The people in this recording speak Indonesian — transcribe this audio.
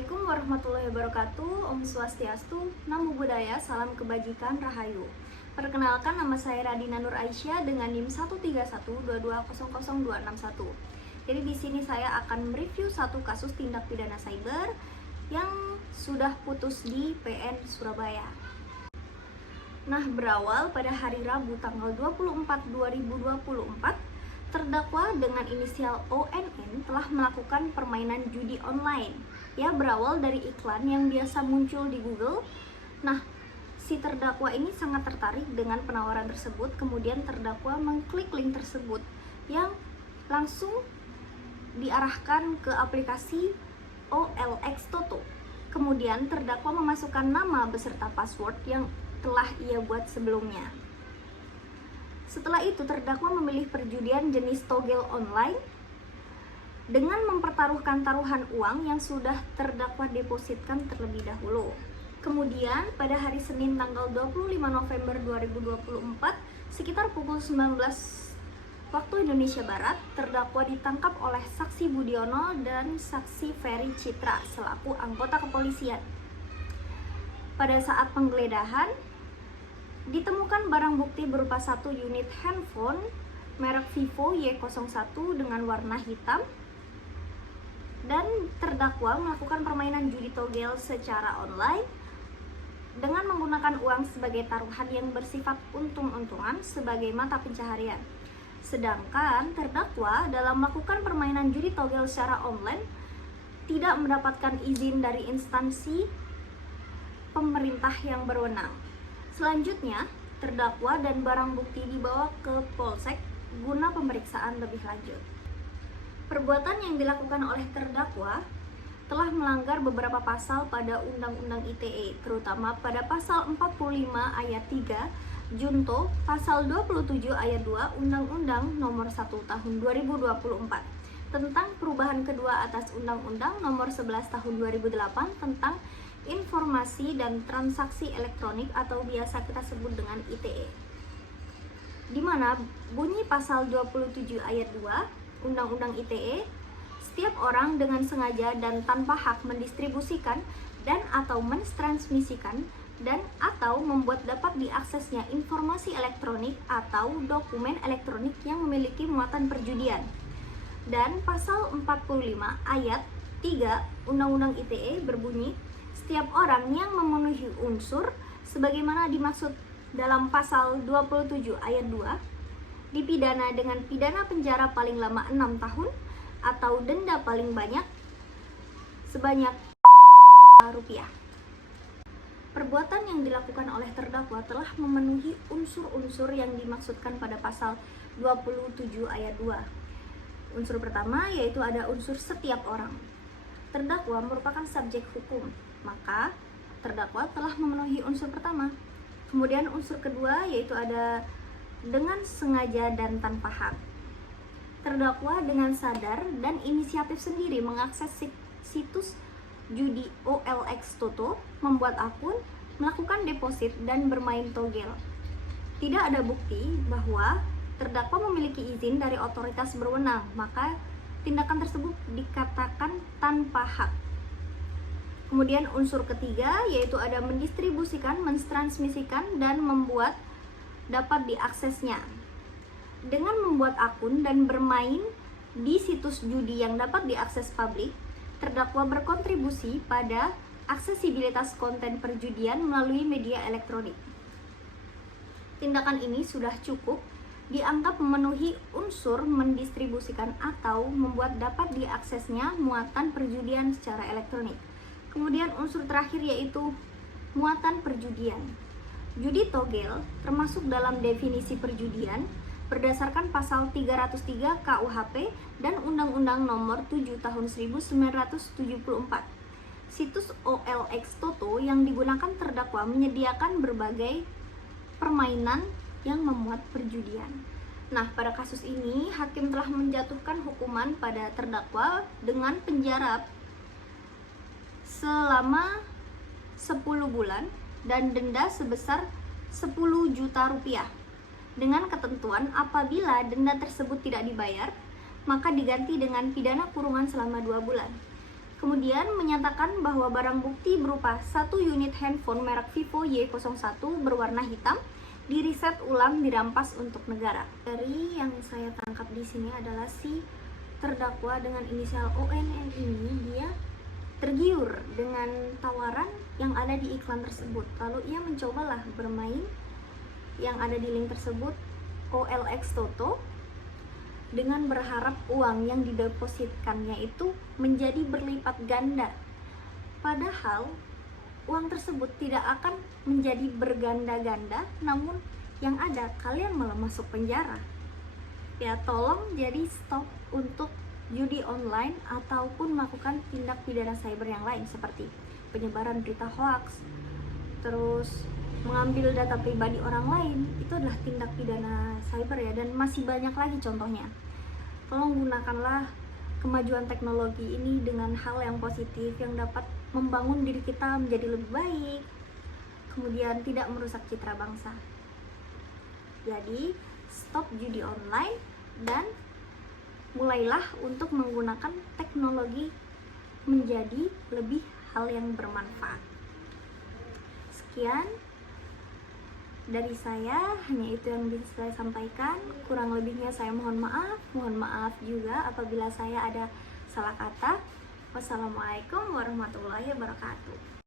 Assalamualaikum warahmatullahi wabarakatuh. Om Swastiastu, Namo Buddhaya, Salam Kebajikan, Rahayu. Perkenalkan, nama saya Radina Nur Aisyah dengan NIM 13122000261. Jadi di sini saya akan mereview satu kasus tindak pidana cyber yang sudah putus di PN Surabaya. Nah, berawal pada hari Rabu tanggal 24/2024, terdakwa dengan inisial ONN telah melakukan permainan judi online. Ya, berawal dari iklan yang biasa muncul di Google. Nah, si terdakwa ini sangat tertarik dengan penawaran tersebut, kemudian terdakwa mengklik link tersebut yang langsung diarahkan ke aplikasi OLX Toto. Kemudian terdakwa memasukkan nama beserta password yang telah ia buat sebelumnya. Setelah itu, terdakwa memilih perjudian jenis togel online dengan mempertaruhkan taruhan uang yang sudah terdakwa depositkan terlebih dahulu. Kemudian, pada hari Senin tanggal 25 November 2024, sekitar pukul 19 waktu Indonesia Barat, terdakwa ditangkap oleh saksi Budiono dan saksi Ferry Citra selaku anggota kepolisian. Pada saat penggeledahan, ditemukan barang bukti berupa satu unit handphone merek Vivo Y01 dengan warna hitam, dan terdakwa melakukan permainan judi togel secara online dengan menggunakan uang sebagai taruhan yang bersifat untung-untungan sebagai mata pencaharian. Sedangkan terdakwa dalam melakukan permainan judi togel secara online tidak mendapatkan izin dari instansi pemerintah yang berwenang. Selanjutnya, terdakwa dan barang bukti dibawa ke Polsek guna pemeriksaan lebih lanjut. Perbuatan yang dilakukan oleh terdakwa telah melanggar beberapa pasal pada Undang-Undang ITE, terutama pada pasal 45 ayat 3, junto pasal 27 ayat 2 Undang-Undang Nomor 1 Tahun 2024 tentang perubahan kedua atas Undang-Undang Nomor 11 Tahun 2008 tentang Informasi dan Transaksi Elektronik atau biasa kita sebut dengan ITE, di mana bunyi pasal 27 ayat 2 Undang-Undang ITE, setiap orang dengan sengaja dan tanpa hak mendistribusikan dan atau mentransmisikan dan atau membuat dapat diaksesnya informasi elektronik atau dokumen elektronik yang memiliki muatan perjudian. Dan pasal 45 ayat 3 Undang-Undang ITE berbunyi, setiap orang yang memenuhi unsur sebagaimana dimaksud dalam pasal 27 ayat 2 dipidana dengan pidana penjara paling lama 6 tahun atau denda paling banyak sebanyak rupiah. Perbuatan yang dilakukan oleh terdakwa telah memenuhi unsur-unsur yang dimaksudkan pada pasal 27 ayat 2. Unsur pertama yaitu ada unsur setiap orang. Terdakwa merupakan subjek hukum, maka terdakwa telah memenuhi unsur pertama. Kemudian unsur kedua yaitu ada dengan sengaja dan tanpa hak. Terdakwa dengan sadar dan inisiatif sendiri mengakses situs judi OLX Toto, membuat akun, melakukan deposit, dan bermain togel. Tidak ada bukti bahwa terdakwa memiliki izin dari otoritas berwenang, maka tindakan tersebut dikatakan tanpa hak. Kemudian unsur ketiga yaitu ada mendistribusikan, mentransmisikan, dan membuat dapat diaksesnya. Dengan membuat akun dan bermain di situs judi yang dapat diakses publik, terdakwa berkontribusi pada aksesibilitas konten perjudian melalui media elektronik. Tindakan ini sudah cukup dianggap memenuhi unsur mendistribusikan atau membuat dapat diaksesnya muatan perjudian secara elektronik. Kemudian unsur terakhir yaitu muatan perjudian. Judi togel termasuk dalam definisi perjudian berdasarkan pasal 303 KUHP dan Undang-Undang Nomor 7 Tahun 1974. Situs OLX Toto yang digunakan terdakwa menyediakan berbagai permainan yang memuat perjudian. Nah, pada kasus ini hakim telah menjatuhkan hukuman pada terdakwa dengan penjara selama 10 bulan dan denda sebesar 10 juta rupiah. Dengan ketentuan apabila denda tersebut tidak dibayar, maka diganti dengan pidana kurungan selama 2 bulan. Kemudian menyatakan bahwa barang bukti berupa satu unit handphone merek Vivo Y01 berwarna hitam diriset ulang dirampas untuk negara. Dari yang saya tangkap di sini adalah si terdakwa dengan inisial ONN ini dia tergiur dengan tawaran yang ada di iklan tersebut. Lalu ia mencobalah bermain yang ada di link tersebut, OLX Toto, dengan berharap uang yang didepositkannya itu menjadi berlipat ganda. Padahal uang tersebut tidak akan menjadi berganda-ganda, namun yang ada kalian malah masuk penjara. Ya tolong jadi stop untuk judi online ataupun melakukan tindak pidana cyber yang lain seperti penyebaran berita hoax, terus mengambil data pribadi orang lain. Itu adalah tindak pidana cyber ya, dan masih banyak lagi contohnya. Tolong gunakanlah kemajuan teknologi ini dengan hal yang positif yang dapat membangun diri kita menjadi lebih baik, kemudian tidak merusak citra bangsa. Jadi stop judi online dan mulailah untuk menggunakan teknologi menjadi lebih hal yang bermanfaat. Sekian dari saya, hanya itu yang bisa saya sampaikan. Kurang lebihnya saya mohon maaf. Mohon maaf juga apabila saya ada salah kata. Wassalamualaikum warahmatullahi wabarakatuh.